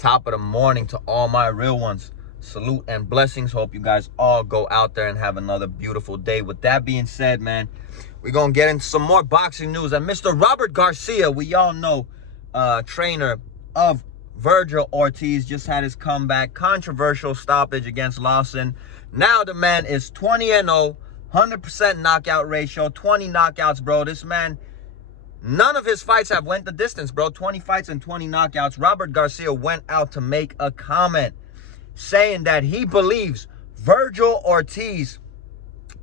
Top of the morning to all my real ones. Salute and blessings. Hope you guys all go out there and have another beautiful day. With that being said, man, we're going to get into some more boxing news. And Mr. Robert Garcia, we all know, trainer of Vergil Ortiz, just had his comeback. Controversial stoppage against Lawson. Now the man is 20-0, 100% knockout ratio, 20 knockouts, bro. This man, none of his fights have went the distance, bro. 20 fights and 20 knockouts. Robert Garcia went out to make a comment saying that he believes Vergil Ortiz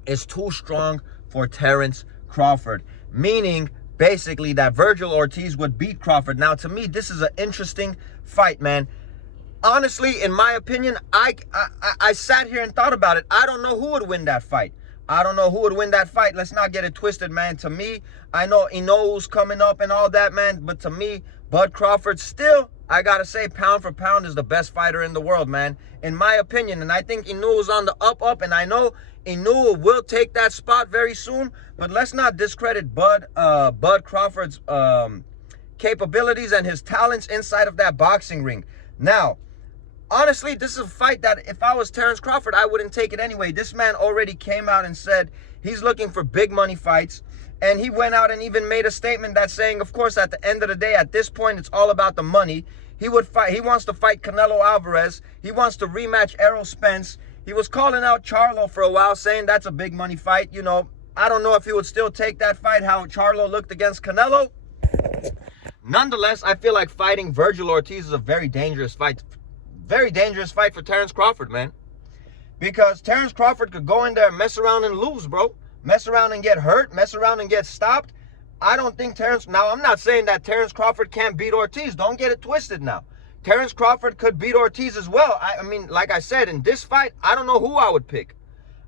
is too strong for Terence Crawford, meaning basically that Vergil Ortiz would beat Crawford. Now, to me, this is an interesting fight, man. Honestly, in my opinion, I sat here and thought about it. I don't know who would win that fight. I don't know who would win that fight. Let's not get it twisted, man. To me, I know Ino's coming up and all that, man. But to me, Bud Crawford still, I got to say, pound for pound is the best fighter in the world, man. In my opinion. And I think Inu is on the up. And I know Inu will take that spot very soon. But let's not discredit Bud Crawford's capabilities and his talents inside of that boxing ring. Now, honestly, this is a fight that if I was Terence Crawford, I wouldn't take it anyway. This man already came out and said he's looking for big money fights. And he went out and even made a statement that's saying, of course, at the end of the day, at this point, it's all about the money. He would fight. He wants to fight Canelo Alvarez. He wants to rematch Errol Spence. He was calling out Charlo for a while, saying that's a big money fight. You know, I don't know if he would still take that fight, how Charlo looked against Canelo. Nonetheless, I feel like fighting Vergil Ortiz is a very dangerous fight. Very dangerous fight for Terence Crawford, man. Because Terence Crawford could go in there and mess around and lose, bro. Mess around and get hurt, mess around and get stopped. I don't think Terence... Now, I'm not saying that Terence Crawford can't beat Ortiz. Don't get it twisted now. Terence Crawford could beat Ortiz as well. I mean, like I said, in this fight, I don't know who I would pick.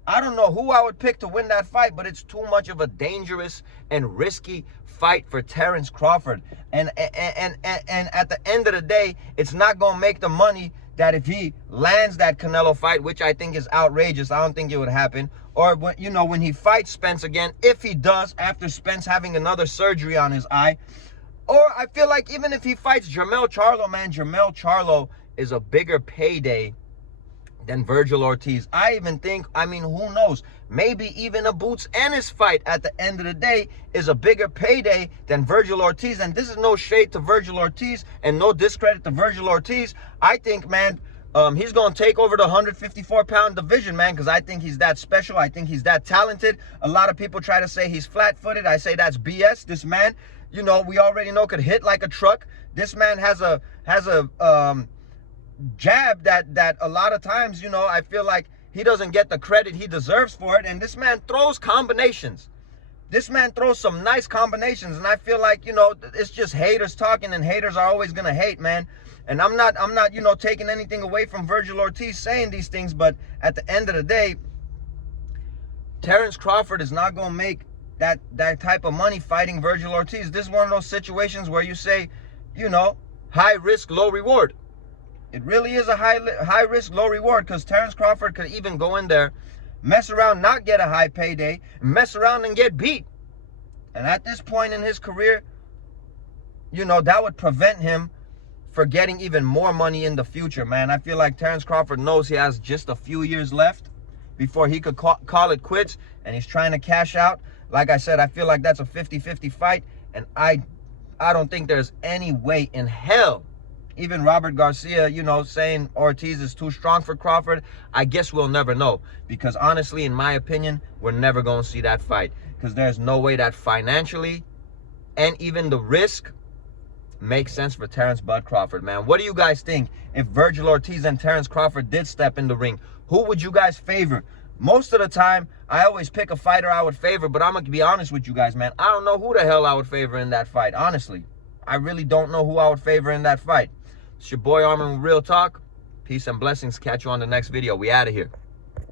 I don't know who I would pick to win that fight, but it's too much of a dangerous and risky fight for Terence Crawford. And at the end of the day, it's not going to make the money that if he lands that Canelo fight, which I think is outrageous. I don't think it would happen. Or, you know, when he fights Spence again, if he does, after Spence having another surgery on his eye. Or I feel like even if he fights Jermell Charlo, man, Jermell Charlo is a bigger payday than Vergil Ortiz. I even think, I mean, who knows? Maybe even a Boots Ennis fight at the end of the day is a bigger payday than Vergil Ortiz. And this is no shade to Vergil Ortiz and no discredit to Vergil Ortiz. I think, man, he's going to take over the 154-pound division, man, because I think he's that special. I think he's that talented. A lot of people try to say he's flat-footed. I say that's BS. This man, you know, we already know could hit like a truck. This man has a jab that a lot of times, you know, I feel like he doesn't get the credit he deserves for it. And this man throws combinations. This man throws some nice combinations. And I feel like, you know, it's just haters talking, and haters are always going to hate, man. And I'm not, you know, taking anything away from Vergil Ortiz saying these things. But at the end of the day, Terence Crawford is not going to make that type of money fighting Vergil Ortiz. This is one of those situations where you say, you know, high risk, low reward. It really is a high risk, low reward, because Terence Crawford could even go in there, mess around, not get a high payday, mess around and get beat. And at this point in his career, you know, that would prevent him for getting even more money in the future, man. I feel like Terence Crawford knows he has just a few years left before he could call it quits, and he's trying to cash out. Like I said, I feel like that's a 50-50 fight, and I don't think there's any way in hell. Even Robert Garcia, you know, saying Ortiz is too strong for Crawford, I guess we'll never know. Because honestly, in my opinion, we're never going to see that fight. Because there's no way that financially and even the risk makes sense for Terence Bud Crawford, man. What do you guys think? If Vergil Ortiz and Terence Crawford did step in the ring, who would you guys favor? Most of the time, I always pick a fighter I would favor, but I'm going to be honest with you guys, man. I don't know who the hell I would favor in that fight, honestly. I really don't know who I would favor in that fight. It's your boy Armin with Real Talk. Peace and blessings. Catch you on the next video. We out of here.